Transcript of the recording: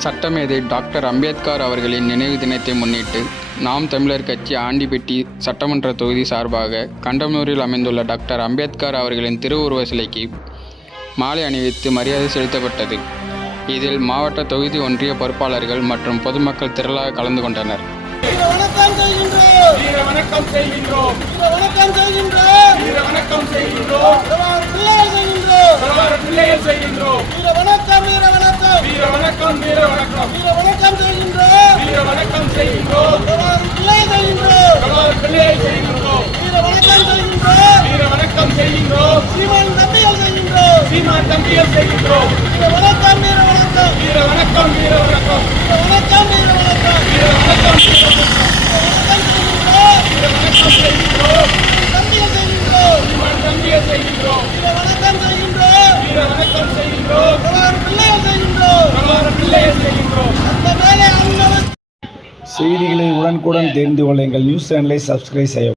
சட்டமேதை டாக்டர் அம்பேத்கர் அவர்களின் நினைவு தினத்தை முன்னிட்டு நாம் தமிழர் கட்சி ஆண்டிப்பட்டி சட்டமன்ற தொகுதி சார்பாக கண்டமனூரில் அமைந்துள்ள டாக்டர் அம்பேத்கர் அவர்களின் திருவுருவ சிலைக்கு மாலை அணிவித்து மரியாதை செலுத்தப்பட்டது. இதில் மாவட்ட தொகுதி ஒன்றிய பொறுப்பாளர்கள் மற்றும் பொதுமக்கள் திரளாக கலந்து கொண்டனர் வீர வணக்கம் செய்கின்றோம் வீர வணக்கம் செய்கின்றோம் வீர வணக்கம் செய்கின்றோம் வீர வணக்கம் செய்கின்றோம் பிரபாகர் பிள்ளைகள் செய்கின்றோம் பிரபாகர பிள்ளைகள் செய்கின்றோம் வீர வணக்கம் வீர வணக்கம் வீர வணக்கம் வீர வணக்கம். செய்கின்றோம். வீர வணக்கம் செய்கின்றோம். பிள்ளைகள் செய்கின்றோம். பிள்ளைகள் செய்கின்றோம். வீர வணக்கம் செய்கின்றோம். வீர வணக்கம் செய்கின்றோம். சீமான் தம்பிகள் செய்கின்றோம். சீமான் தம்பிகள் செய்கின்றோம். வீர வணக்கம் வீர வணக்கம். வீர வணக்கம் வீர வணக்கம். வீர வணக்கம் வீர வணக்கம். வீர வணக்கம் வீர வணக்கம். வீர வணக்கம் செய்கின்றோம். வீர வணக்கம் செய்கின்றோம். தம்பிகள் செய்கின்றோம். சீமான் தம்பிகள் செய்கின்றோம். வீர வணக்கம் செய்கின்றோம். வீர வணக்கம் செய்கின்றோம். செய்திகளை உடனுக்குடன் தெரிந்து கொள்ள எங்கள் நியூஸ் சேனலை சப்ஸ்கிரைப் செய்யவும்.